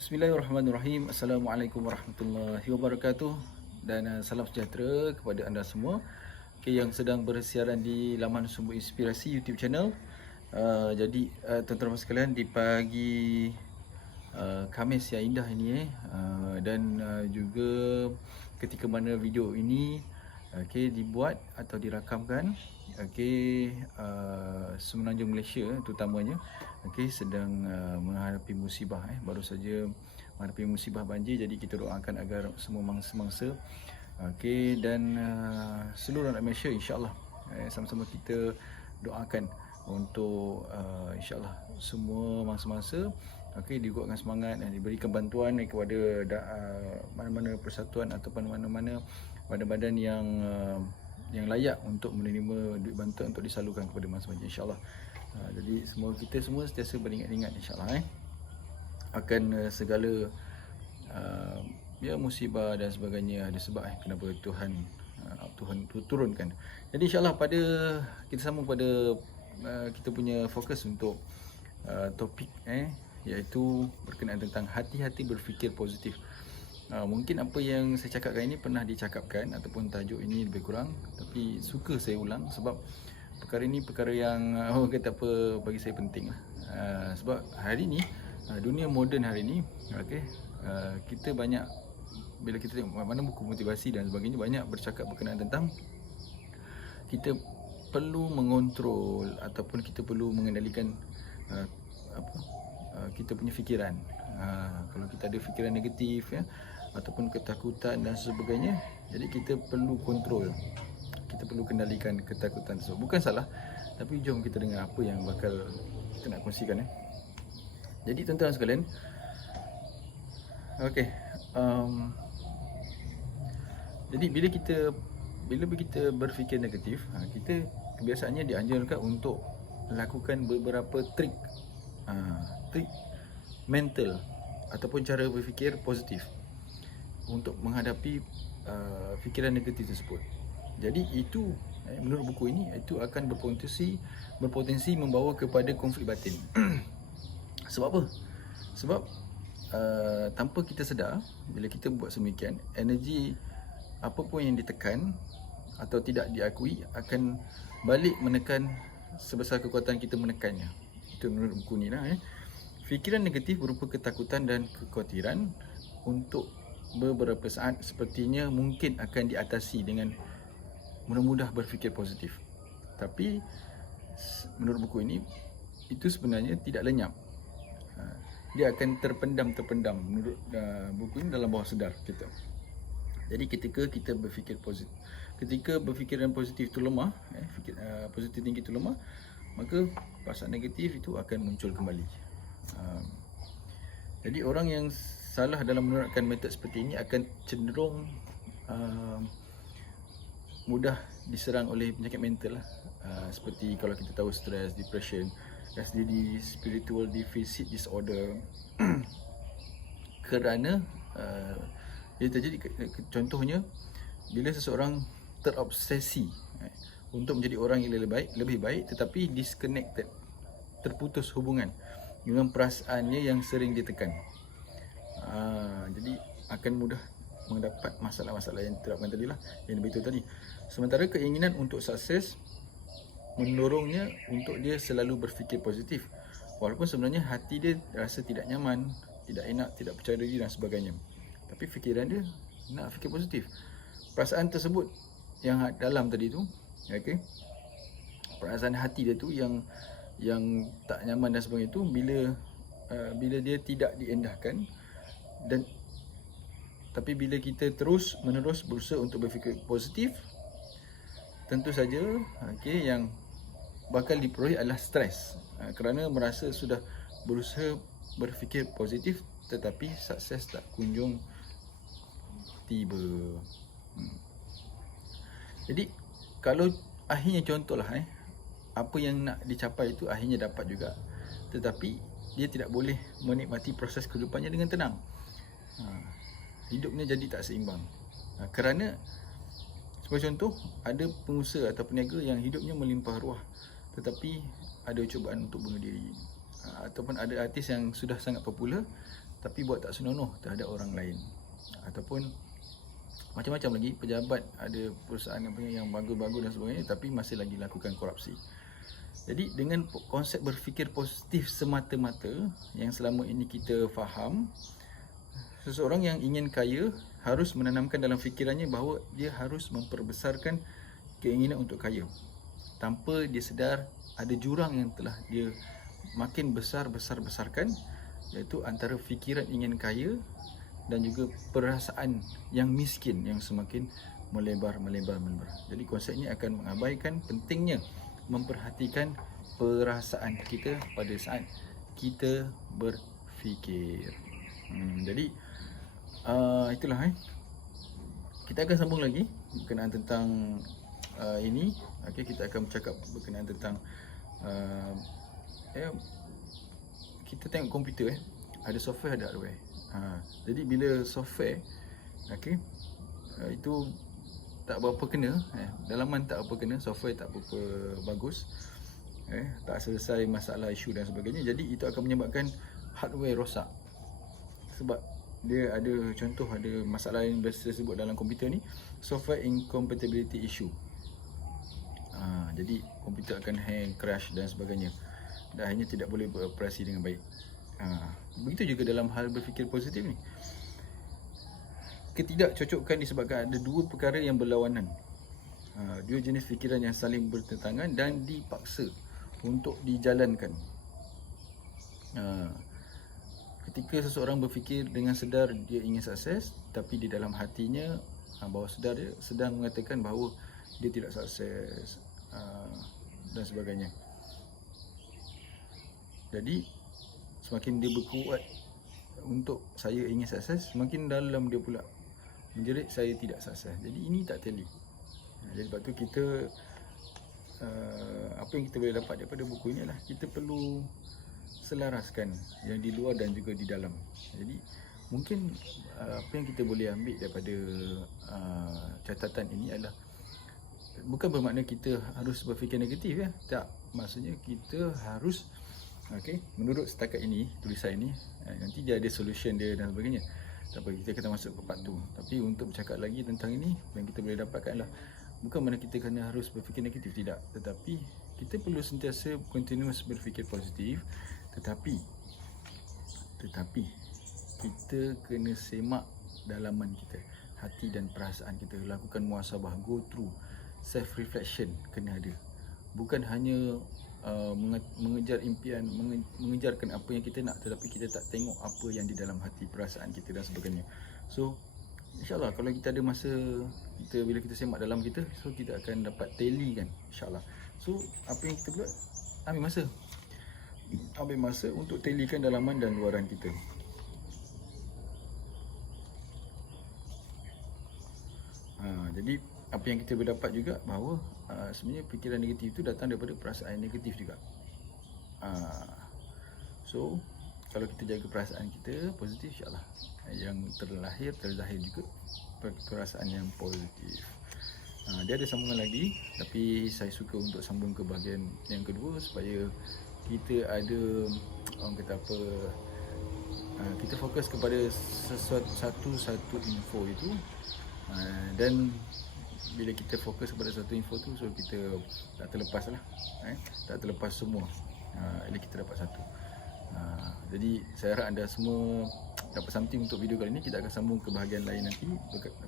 Bismillahirrahmanirrahim. Assalamualaikum warahmatullahi wabarakatuh. Dan salam sejahtera kepada anda semua yang sedang bersiaran di laman Sumber Inspirasi YouTube channel. Tuan-tuan sekalian, di pagi Khamis yang indah ini juga ketika mana video ini dibuat atau dirakamkan, Semenanjung Malaysia terutamanya sedang menghadapi musibah, baru saja menghadapi musibah banjir. Jadi kita doakan agar semua mangsa-mangsa dan seluruh rakyat Malaysia, insya-Allah sama-sama kita doakan untuk insya-Allah semua mangsa-mangsa dikuatkan semangat dan diberikan bantuan kepada mana-mana persatuan ataupun mana-mana badan-badan yang layak untuk menerima duit bantuan untuk disalurkan kepada mangsa-mangsa, insya-Allah. Jadi semua kita semua sentiasa beringat-ingat, insya-Allah akan segala musibah dan sebagainya ada sebab kenapa Tuhan turunkan. Jadi insya-Allah pada kita sambung pada kita punya fokus untuk topik iaitu berkenaan tentang hati-hati berfikir positif. Mungkin apa yang saya cakapkan ini pernah dicakapkan ataupun tajuk ini lebih kurang, tapi suka saya ulang sebab perkara ini perkara yang kata apa, bagi saya penting lah. Sebab hari ni dunia moden hari ni, kita banyak, bila kita tengok mana buku motivasi dan sebagainya, banyak bercakap berkenaan tentang kita perlu mengontrol ataupun kita perlu mengendalikan kita punya fikiran. Kalau kita ada fikiran negatif ataupun ketakutan dan sebagainya, jadi kita perlu kontrol, kita perlu kendalikan ketakutan tersebut. Bukan salah, tapi jom kita dengar apa yang bakal kita nak kongsikan. Jadi tuan-tuan sekalian, jadi bila kita berfikir negatif, kita kebiasaannya dianjurkan untuk lakukan beberapa trik mental ataupun cara berfikir positif untuk menghadapi fikiran negatif tersebut. Jadi itu menurut buku ini, itu akan berpotensi membawa kepada konflik batin. Sebab apa? Sebab tanpa kita sedar, bila kita buat sedemikian, energi apa pun yang ditekan atau tidak diakui akan balik menekan sebesar kekuatan kita menekannya. Itu menurut buku ni lah. Fikiran negatif berupa ketakutan dan kekhawatiran untuk beberapa saat sepertinya mungkin akan diatasi dengan mudah-mudah berfikir positif. Tapi menurut buku ini, itu sebenarnya tidak lenyap. Dia akan terpendam menurut buku ini dalam bawah sedar kita. Jadi ketika kita berfikir positif, ketika berfikiran positif itu lemah, positif tinggi itu lemah, maka perasaan negatif itu akan muncul kembali. Jadi orang yang salah dalam menerapkan metod seperti ini akan cenderung mudah diserang oleh penyakit mental lah. Seperti kalau kita tahu stres, depression, SDD, spiritual deficit disorder. Kerana dia terjadi, contohnya bila seseorang terobsesi untuk menjadi orang yang lebih baik tetapi disconnected, terputus hubungan dengan perasaannya yang sering ditekan. Jadi akan mudah mendapat masalah-masalah yang terapkan tadi lah, yang diberitahu tadi. Sementara keinginan untuk sukses mendorongnya untuk dia selalu berfikir positif, walaupun sebenarnya hati dia rasa tidak nyaman, tidak enak, tidak percaya diri dan sebagainya. Tapi fikiran dia nak fikir positif. Perasaan tersebut yang dalam tadi tu, perasaan hati dia tu yang tak nyaman dan sebagainya tu, bila dia tidak diendahkan, dan tapi bila kita terus menerus berusaha untuk berfikir positif, tentu saja yang bakal diperoleh adalah stres, kerana merasa sudah berusaha berfikir positif tetapi sukses tak kunjung tiba. Jadi kalau akhirnya contohlah apa yang nak dicapai itu akhirnya dapat juga, tetapi dia tidak boleh menikmati proses kehidupannya dengan tenang. Hidupnya jadi tak seimbang. Kerana sebagai contoh, ada pengusaha atau peniaga yang hidupnya melimpah ruah tetapi ada cubaan untuk bunuh diri. Ataupun ada artis yang sudah sangat popular tapi buat tak senonoh terhadap orang lain. Ataupun macam-macam lagi, pejabat ada perusahaan yang bagus-bagus dan sebagainya, tapi masih lagi lakukan korupsi. Jadi dengan konsep berfikir positif semata-mata yang selama ini kita faham, seseorang yang ingin kaya harus menanamkan dalam fikirannya bahawa dia harus memperbesarkan keinginan untuk kaya, tanpa dia sedar ada jurang yang telah dia makin besarkan, iaitu antara fikiran ingin kaya dan juga perasaan yang miskin yang semakin melebar. Jadi konsep ini akan mengabaikan pentingnya memperhatikan perasaan kita pada saat kita berfikir. Jadi itulah kita akan sambung lagi berkenaan tentang ini. Okey, kita akan bercakap berkenaan tentang kita tengok komputer ada software, ada hardware. Jadi bila software itu tak berapa kena, dalaman tak apa kena, software tak berapa bagus, tak selesai masalah, isu dan sebagainya, jadi itu akan menyebabkan hardware rosak. Sebab dia ada contoh, ada masalah yang biasa sebut dalam komputer ni, software incompatibility issue. Jadi komputer akan hang, crash dan sebagainya, dan akhirnya tidak boleh beroperasi dengan baik. Begitu juga dalam hal berfikir positif ni. Ketidakcocokan disebabkan ada dua perkara yang berlawanan, dua jenis fikiran yang saling bertentangan dan dipaksa untuk dijalankan. Ketika seseorang berfikir dengan sedar dia ingin sukses, tapi di dalam hatinya, bawah sedar dia sedang mengatakan bahawa dia tidak sukses dan sebagainya. Jadi semakin dia berkuat untuk saya ingin sukses, semakin dalam dia pula menjerit saya tidak sukses. Jadi ini tak teli. Jadi sebab tu kita apa yang kita boleh dapat daripada buku ini adalah kita perlu selaraskan yang di luar dan juga di dalam. Jadi mungkin apa yang kita boleh ambil daripada catatan ini adalah bukan bermakna kita harus berfikir negatif, tak. Maksudnya kita harus menurut setakat ini, tulisan ini, nanti dia ada solution dia dan sebagainya. Tak apa, kita masuk ke part 2. Tapi untuk bercakap lagi tentang ini, yang kita boleh dapatkan adalah bukan mana kita kena harus berfikir negatif, tidak. Tetapi kita perlu sentiasa continuous berfikir positif. Tetapi kita kena semak dalaman kita, hati dan perasaan kita, lakukan muhasabah, go through, self reflection kena ada. Bukan hanya mengejar impian, mengejarkan apa yang kita nak, tetapi kita tak tengok apa yang di dalam hati, perasaan kita dan sebagainya. So InsyaAllah kalau kita ada masa, bila kita semak dalam kita, so kita akan dapat tally kan, InsyaAllah. So apa yang kita buat, ambil masa untuk tallykan dalaman dan luaran kita. Jadi apa yang kita boleh dapat juga bahawa sebenarnya fikiran negatif itu datang daripada perasaan negatif juga. So kalau kita jaga perasaan kita positif, insyaAllah yang terzahir juga perasaan yang positif. Dia ada sambungan lagi, tapi saya suka untuk sambung ke bahagian yang kedua supaya kita ada, orang kata apa, kita fokus kepada satu info itu, dan bila kita fokus kepada satu info tu, so kita tak terlepas lah, tak terlepas semua, bila kita dapat satu. Jadi saya harap anda semua dapat something untuk video kali ini. Kita akan sambung ke bahagian lain nanti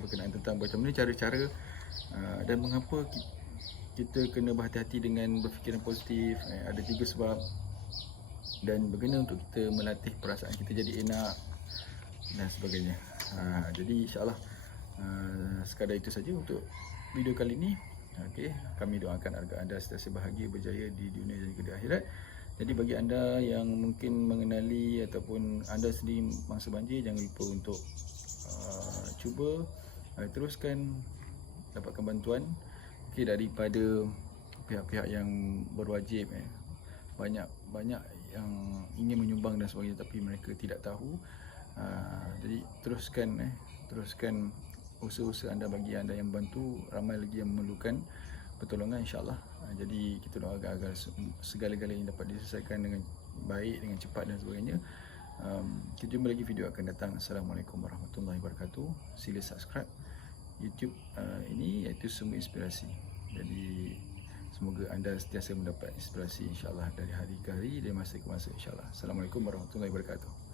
berkenaan tentang macam mana cara-cara dan mengapa kita kena berhati-hati dengan berfikiran positif. Ada 3 sebab, dan bagaimana untuk kita melatih perasaan kita jadi enak dan sebagainya. Jadi insyaAllah sekadar itu saja untuk video kali ini. Kami doakan agar anda sentiasa bahagia, berjaya di dunia dan juga di akhirat. Jadi bagi anda yang mungkin mengenali ataupun anda sendiri mangsa banjir, jangan lupa untuk cuba teruskan dapatkan bantuan daripada pihak-pihak yang berwajib. Banyak yang ingin menyumbang dan sebagainya, tapi mereka tidak tahu. Jadi teruskan usaha-usaha anda. Bagi anda yang bantu, ramai lagi yang memerlukan pertolongan, insyaAllah. Jadi kita doakan agar segala-galanya dapat diselesaikan dengan baik, dengan cepat dan sebagainya. Kita jumpa lagi video akan datang. Assalamualaikum warahmatullahi wabarakatuh. Sila subscribe YouTube ini, iaitu Sumber Inspirasi. Jadi semoga anda sentiasa mendapat inspirasi insya-Allah dari hari ke hari, dari masa ke masa insya-Allah. Assalamualaikum warahmatullahi wabarakatuh.